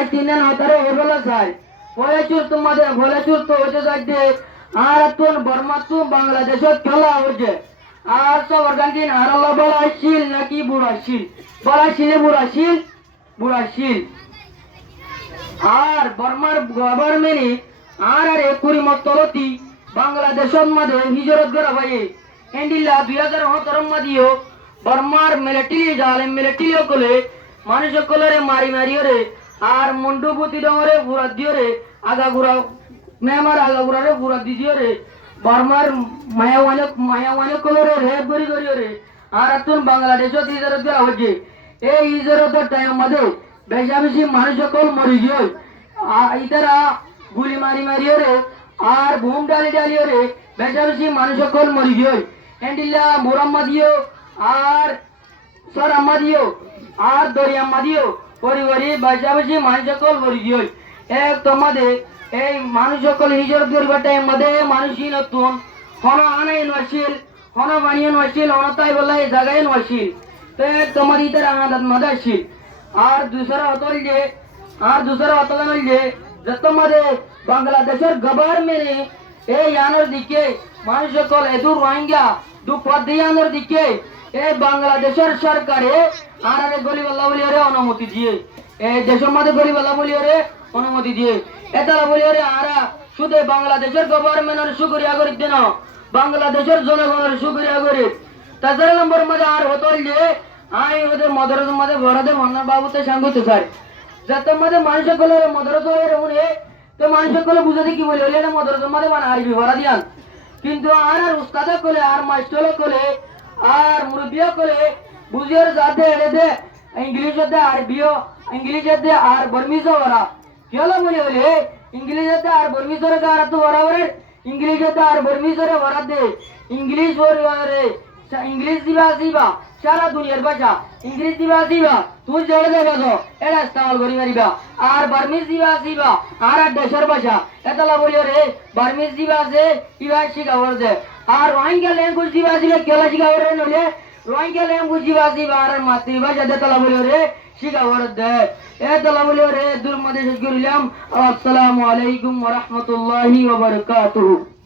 আজ তিন হতারে হেবলা চাই বলে চুর তোমাদের বলে চুর তো হচ্ছে যাইতে আর তুন বর্মাতু বাংলাদেশত খেলা হচ্ছে আর সব অর্গানকিন আর আল্লাহ বলাশীল নাকি বুড়াশীল বলাশীলে বুড়াশীল আর বর্মার গভর্নমেন্ট আর আর একুরি মতলতি বাংলাদেশের মধ্যে হিজরত করা ভাই এন্ডিল্লা 2017 মধ্যেও বর্মার মিলিটারি কলে মানুষ কলরে মারি রে আর মন্ডুপতি ডরে বুড়া দিও রে আগাগুড়া মেমার আগাগুড়ারে বুড়া দিও রে বর্মার মায়াওয়ানে কলরে রেপ করি রে আর তুন বাংলাদেশত হিজরত করা হচ্ছে এই হিজরতের টাইম মধ্যে বেশা বেশি মানুষ সকল মরি গিয়ে ইতারা গুলি মারি রে আর বুম ডালি রে বেশা বেশি মানুষ সকল মরি গিয়ে এন্ডিল্লা মোরাম্মাদিও আর সরাম্মাদিও আর দরিয়াম্মাদিও পরিবারে বেশা বেশি মানুষ সকল মরি গিয়ে এক তোমাদের এই মানুষ সকল হিজরত করিবার টাইম মধ্যে মানুষই নতুন হন আনাই নছিল হন বানিয়ে নছিল হন তাই বললা এই জায়গায় নছিল তো তোমার ইতারা আনাদাত মধ্যে আসছিল আর दूसरा অতল যে তোমাদের বাংলাদেশের গভর্নমেন্ট এই ইয়ানোর দিকে মানুষ সকল এদুর রোহিঙ্গা দুপদিয়ানোর দিকে এই বাংলাদেশের সরকারে আর গরিবাল্লা বলিয়ারে অনুমতি দিয়ে এই দেশের মধ্যে গরিবাল্লা বলিয়ারে অনুমতি দিয়ে এতারা বলিয়ারে আরা শুধু বাংলাদেশের গভর্নমেন্টের শুকরিয়া করি দেন বাংলাদেশের জনগণের শুকরিয়া করি তাছাড়া নম্বর মধ্যে আর হতল যে আই ওদের মদরসের মধ্যে বড়দের মন্নার বাবুতে সাঙ্গুতে স্যার যাতে মধ্যে মানুষের কলে মদরস হয়ে রহুনে তো মানুষের কলে বুঝাতে কি বলে এটা মদরসের মধ্যে মানে আরবি ভরা দিয়ান কিন্তু আর উস্তাদা কলে আর মাস্টার কলে আর মুরব্বিয়া কলে বুঝিয়ে যাতে এড়ে ইংলিশে আরবিও ইংলিশে আর বর্মিজও ওরা কি হলো বলে বলে ইংলিশে আর বর্মিজরে আর তো বরাবর ইংলিশে আর বর্মিজরে ভরা দে ইংলিশ রে ইংলিশ দিবা সারা দুনিয়ার ভাষা ইংরেজি দিবা তুই জেলে দেখাছো এটা ইস্তেমাল করি মারিবা আর বার্মিজ দিবা আর দেশের ভাষা এতলা বলিও রে বার্মিজ দিবা আছে ইবা শিখাবার দে আর রোহিঙ্গা ল্যাঙ্গুয়েজ দিবা কেলা শিখাবার রে নলে রোহিঙ্গা ল্যাঙ্গুয়েজ দিবা আর মাতৃভাষা দেতলা বলিও রে শিখাবার দে এতলা বলিও রে দূর মধ্যে শেষ করিলাম আসসালামু আলাইকুম ওয়া রাহমাতুল্লাহি ওয়া বারাকাতুহু।